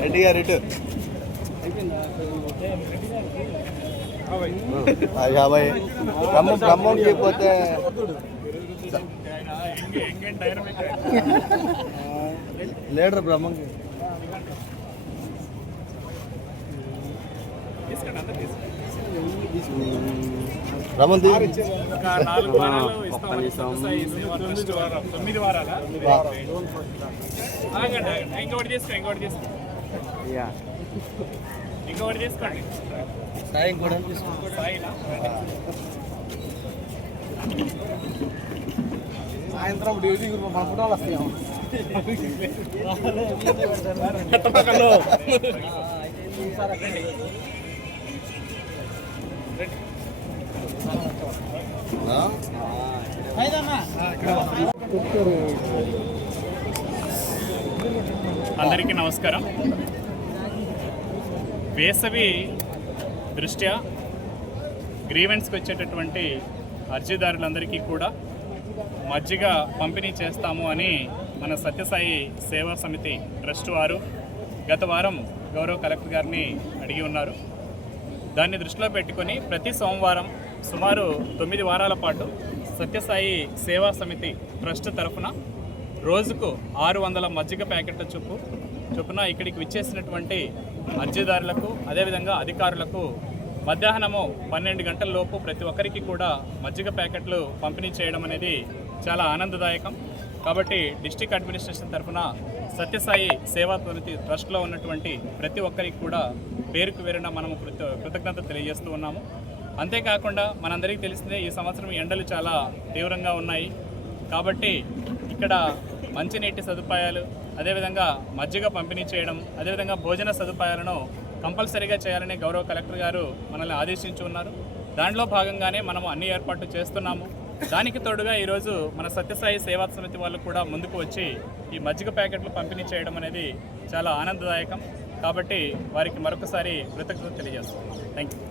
రెడ్డి గారు ఇటు 50 బ్రహ్మంకి పోతే లీడర్ బ్రహ్మంకి బ్రహ్మం ఇంకోటి తీసుకోండి. సాయం కూడా సాయంత్రం డ్యూటీ మన ఫోటోలు వస్తాయి. అందరికీ నమస్కారం. వేసవి దృష్ట్యా గ్రీవెన్స్కి వచ్చేటటువంటి అర్జీదారులందరికీ కూడా మజ్జిగ పంపిణీ చేస్తాము అని మన సత్యసాయి సేవా సమితి ట్రస్ట్ వారు గత వారం గౌరవ కలెక్టర్ గారిని అడిగి ఉన్నారు. దాన్ని దృష్టిలో పెట్టుకొని ప్రతి సోమవారం సుమారు 9 వారాల పాటు సత్యసాయి సేవా సమితి ట్రస్ట్ తరఫున రోజుకు 600 మజ్జిగ ప్యాకెట్ల చొప్పున ఇక్కడికి విచ్చేసినటువంటి అర్జీదారులకు అదేవిధంగా అధికారులకు మధ్యాహ్నము 12 గంటల లోపు ప్రతి ఒక్కరికి కూడా మజ్జిగ ప్యాకెట్లు పంపిణీ చేయడం అనేది చాలా ఆనందదాయకం. కాబట్టి డిస్ట్రిక్ట్ అడ్మినిస్ట్రేషన్ తరఫున సత్యసాయి సేవా సమితి ట్రస్ట్లో ఉన్నటువంటి ప్రతి ఒక్కరికి కూడా పేరుకు వేరున మనము కృతజ్ఞత తెలియజేస్తూ ఉన్నాము. అంతేకాకుండా మనందరికీ తెలిసిందే ఈ సంవత్సరం ఎండలు చాలా తీవ్రంగా ఉన్నాయి. కాబట్టి ఇక్కడ మంచినీటి సదుపాయాలు, అదేవిధంగా మజ్జిగ పంపిణీ చేయడం, అదేవిధంగా భోజన సదుపాయాలను కంపల్సరీగా చేయాలని గౌరవ కలెక్టర్ గారు మనల్ని ఆదేశించి ఉన్నారు. దాంట్లో భాగంగానే మనము అన్ని ఏర్పాట్లు చేస్తున్నాము. దానికి తోడుగా ఈరోజు మన సత్యసాయి సేవా సమితి వాళ్ళు కూడా ముందుకు వచ్చి ఈ మజ్జిగ ప్యాకెట్లు పంపిణీ చేయడం అనేది చాలా ఆనందదాయకం. కాబట్టి వారికి మరొకసారి కృతజ్ఞతలు తెలియజేస్తున్నాం. Thank you.